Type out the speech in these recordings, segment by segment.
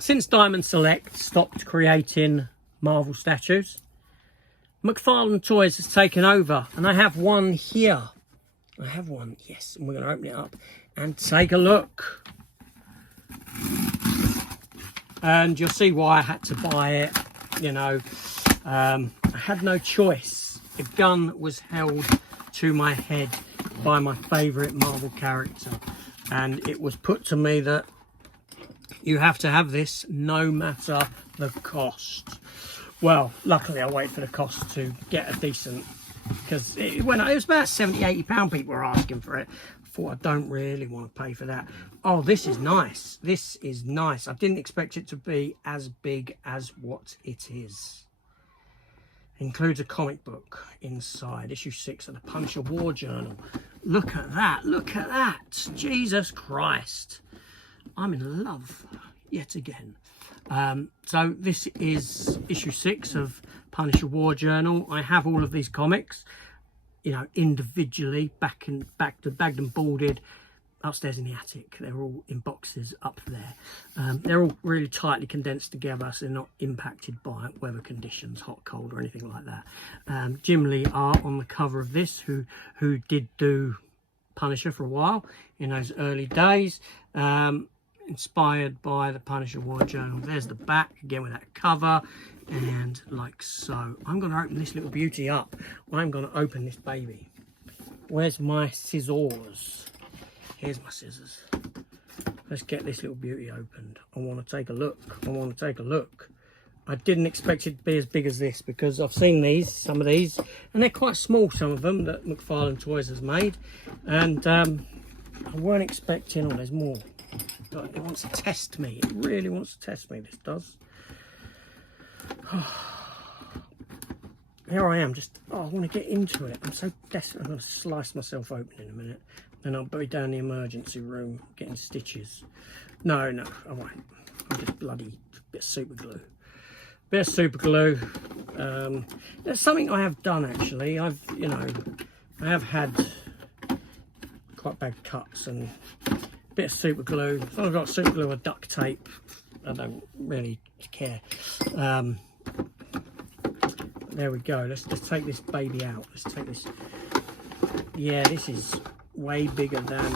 Since Diamond Select stopped creating Marvel statues, McFarlane Toys has taken over, and I have one here. I have one, yes, and we're going to open it up and take a look. And you'll see why I had to buy it. You know, I had no choice. The gun was held to my head by my favourite Marvel character, and it was put to me that you have to have this no matter the cost. Well, luckily I waited for the cost to get a decent, because it was about £70–80 people were asking for it. I thought, I don't really want to pay for that. Oh, this is nice. This is nice. I didn't expect it to be as big as what it is. Includes a comic book inside, issue 6 of the Punisher War Journal. Look at that, look at that. Jesus Christ. I'm in love yet again. So this is issue 6 of Punisher War Journal. I have all of these comics, you know, individually, bagged and boarded upstairs in the attic. They're all in boxes up there. They're all really tightly condensed together, so they're not impacted by weather conditions, hot, cold, or anything like that. Jim Lee Art on the cover of this, who did do Punisher for a while in those early days. Inspired by the Punisher War Journal. There's the back again with that cover, and like so. I'm going to open this little beauty up. I'm going to open this baby. Where's my scissors? Here's my scissors. Let's get this little beauty opened. I want to take a look. I want to take a look. I didn't expect it to be as big as this, because I've seen these, some of these, and they're quite small, some of them, that McFarlane Toys has made. And I weren't expecting, oh, there's more. But it wants to test me. It really wants to test me, this does. Here I am, just, I want to get into it. I'm so desperate. I'm going to slice myself open in a minute. Then I'll be down the emergency room getting stitches. No, I won't. I'll just bloody bit of super glue. Bit of super glue. That's something I have done, actually. I have had quite bad cuts, and bit of super glue. If I've got super glue or duct tape, I don't really care. There we go. Let's take this baby out. Let's take this. Yeah, this is way bigger than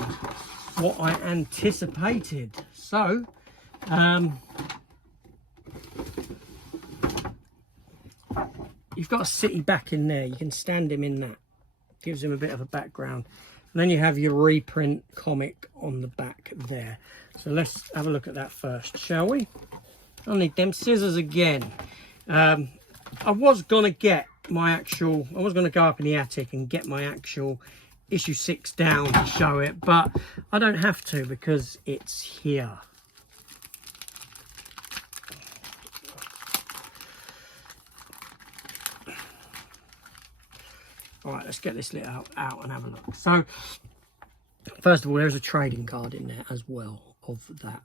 what I anticipated. So, you've got a city back in there. You can stand him in that. Gives him a bit of a background. And then you have your reprint comic on the back there. So let's have a look at that first, shall we? I'll need them scissors again. I was going to get my actual, I was going to go up in the attic and get my actual issue 6 down to show it, but I don't have to because it's here. All right, let's get this lit out and have a look. So, first of all, there's a trading card in there as well of that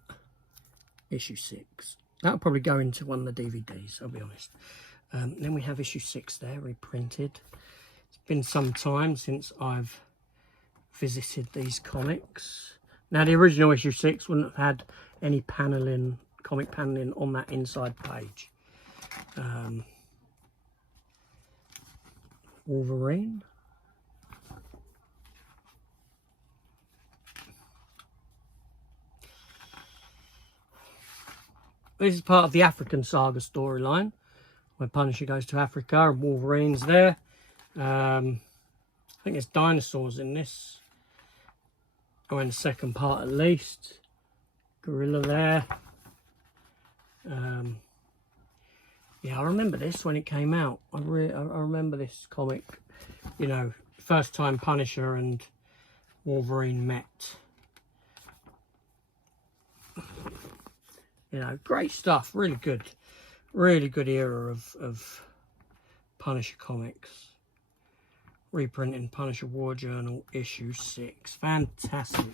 issue 6. That'll probably go into one of the DVDs, I'll be honest. Then we have issue 6 there, reprinted. It's been some time since I've visited these comics. Now, the original issue 6 wouldn't have had any paneling, comic paneling on that inside page. Wolverine. This is part of the African Saga storyline, where Punisher goes to Africa and Wolverine's there. I think there's dinosaurs in this, or in the second part at least. Gorilla there. Yeah, I remember this when it came out. I remember this comic, you know, first time Punisher and Wolverine met. You know, great stuff, really good era of Punisher comics. Reprinting Punisher War Journal issue 6, fantastic.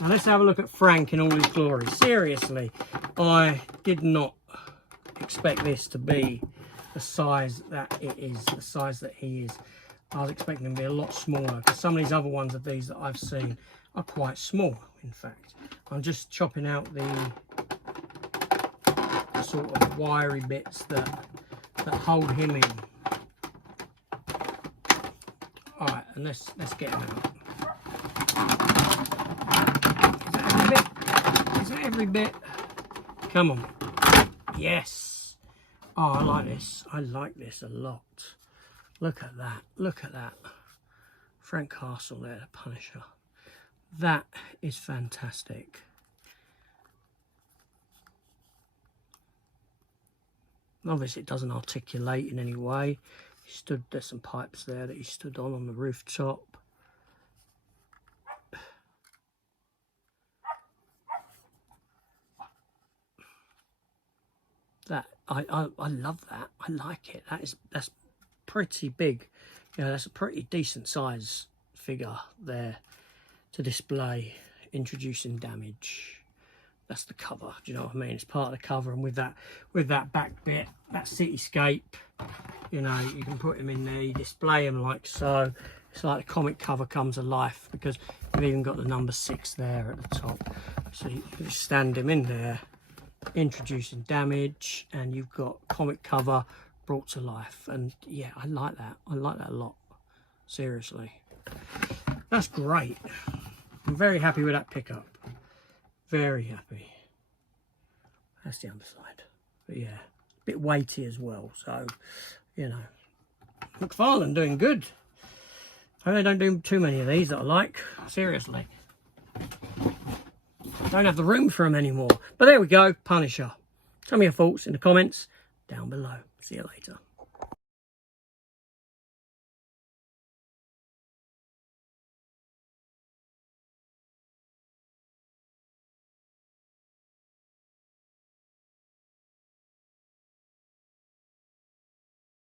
Now let's have a look at Frank in all his glory. Seriously, I did not expect this to be the size that it is, the size that he is. I was expecting him to be a lot smaller, because some of these other ones of these that I've seen are quite small, in fact. I'm just chopping out the the sort of wiry bits that hold him in. All right, and let's get him out. Is that every bit? Is that every bit? Come on. Yes. Oh, I like this. I like this a lot. Look at that. Look at that. Frank Castle there, the Punisher. That is fantastic. Obviously, it doesn't articulate in any way. There's some pipes there that he stood on the rooftop. That I love that. I like it. That's pretty big. You know, that's a pretty decent size figure there to display. Introducing Damage. That's the cover. Do you know what I mean? It's part of the cover, and with that back bit, that cityscape, you know, you can put him in there. You display him like so. It's like the comic cover comes to life, because you've even got the number 6 there at the top. So you can just stand him in there. Introducing Damage, and you've got comic cover brought to life. And yeah, I like that. I like that a lot. Seriously, that's great. I'm very happy with that pickup. Very happy. That's the underside. But yeah, a bit weighty as well. So, you know, McFarlane doing good. I hope they don't do too many of these that I like. Seriously. Don't have the room for them anymore. But there we go, Punisher. Tell me your thoughts in the comments down below. See you later.